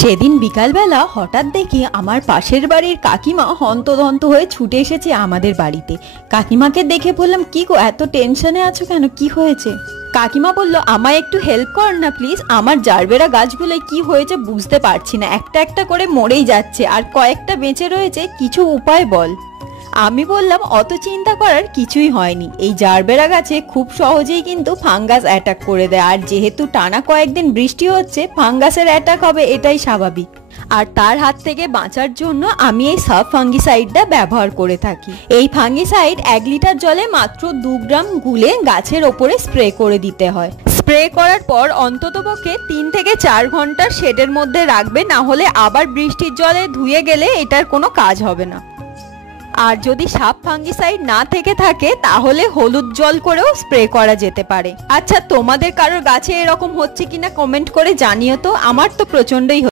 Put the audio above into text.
সেদিন বিকালবেলা হঠাৎ দেখি আমার পাশের বাড়ির কাকিমা হন্তদন্ত হয়ে ছুটে এসেছে আমাদের বাড়িতে। কাকিমাকে দেখে বললাম, কি গো, এত টেনশনে আছো কেন, কি হয়েছে? কাকিমা বলল, আমায় একটু হেল্প কর না প্লিজ, আমার জারবেরা গাছগুলোয় কি হয়েছে বুঝতে পারছি না, একটা একটা করে মরেই যাচ্ছে আর কয়েকটা বেঁচে রয়েছে, কিছু উপায় বল। আমি বললাম, অত চিন্তা করার কিছুই হয়নি, এই জারবেরা গাছে খুব সহজেই কিন্তু ফাঙ্গাস অ্যাটাক করে দেয়, আর যেহেতু টানা কয়েকদিন বৃষ্টি হচ্ছে ফাঙ্গাসের অ্যাটাক হবে, এটাই স্বাভাবিক। আর তার হাত থেকে বাঁচার জন্য আমি এই সাব ফাঙ্গিসাইডটা ব্যবহার করে থাকি। এই ফাঙ্গিসাইড 1 লিটার জলে মাত্র 2 গ্রাম গুলে গাছের ওপরে স্প্রে করে দিতে হয়। স্প্রে করার পর অন্ততপক্ষে 3 থেকে 4 ঘন্টা শেডের মধ্যে রাখবে, না হলে আবার বৃষ্টির জলে ধুয়ে গেলে এটার কোনো কাজ হবে না। আর যদি সাব ফাঙ্গিসাইড না থেকে থাকে তাহলে হলুদ জল করেও স্প্রে করা যেতে পারে। আচ্ছা, তোমাদের কারোর গাছে এরকম হচ্ছে কিনা কমেন্ট করে জানিও তো, আমার তো প্রচন্ডই